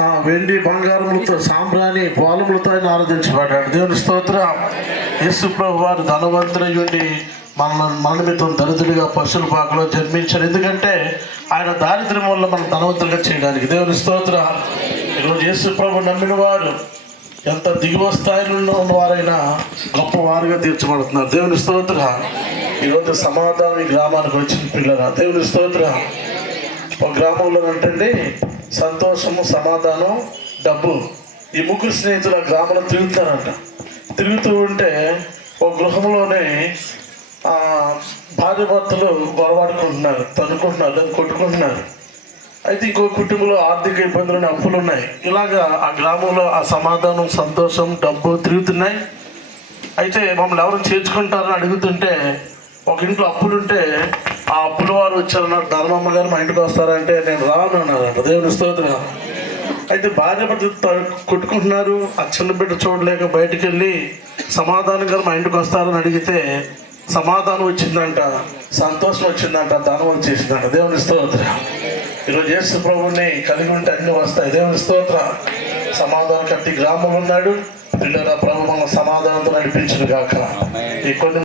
ఆ వెండి బంగారములతో సాంబ్రాణి పాలములతో ఆయన ఆరాధించబడ్డాడు. దేవుని స్తోత్ర. యేసు ప్రభు వారు ధనవంతుడయ్యుండి మన మన నిమిత్తం దరిద్రుడిగా పశువుల పాకలో జన్మించాడు ఎందుకంటే ఆయన దారిద్ర్యం వల్ల మనం ధనవంతులుగా చేయడానికి. దేవుని స్తోత్ర. ఈరోజు యేసు ప్రభు నమ్మిన వారు ఎంత దిగువ స్థాయిలో ఉన్నవారైనా గొప్ప వారుగా తీర్చబడుతున్నారు. దేవుని స్తోత్ర. ఈరోజు సమాధానం ఈ గ్రామానికి వచ్చిన పిల్లరా. దేవుని స్తోత్ర. ఒక గ్రామంలో అంటే సంతోషము సమాధానం డబ్బు. ఈ ముగ్గురు స్నేహితులు ఆ గ్రామంలో తిరుగుతారంట తిరుగుతూ ఉంటే ఒక గృహంలోనే ఆ, భార్య భర్తలు గొడవాడుకుంటున్నారు తనుకుంటున్నారు కొట్టుకుంటున్నారు. అయితే ఇంకో కుటుంబంలో ఆర్థిక ఇబ్బందులు అప్పులు ఉన్నాయి ఇలాగా ఆ గ్రామంలో ఆ సమాధానం సంతోషం డబ్బు తిరుగుతున్నాయి. అయితే మమ్మల్ని ఎవరు చేర్చుకుంటారని అడుగుతుంటే ఒక ఇంట్లో అప్పులుంటే ఆ పులివారు వచ్చారన్నారు ధర్మమ్మ గారు మా ఇంటికి వస్తారంటే నేను రాను అన్నారంట. దేవుని స్తోత్రం. అయితే భార్య భర్త కొట్టుకుంటున్నారు ఆ చిన్న బిడ్డ చూడలేక బయటికి వెళ్ళి సమాధానం గారు మా ఇంటికి వస్తారని అడిగితే సమాధానం వచ్చిందంట సంతోషం వచ్చిందంట ధనం వచ్చేసిందంట. దేవుని స్తోత్ర. ఈరోజు యేసు ప్రభుని కలిగి ఉంటే అన్ని వస్తాయి. దేవుని స్తోత్ర. సమాధానం కట్టి గ్రామంలో ఉన్నాడు. పిల్లల ప్రభు మన సమాధానంతో నడిపించను కాక ఈ కొన్ని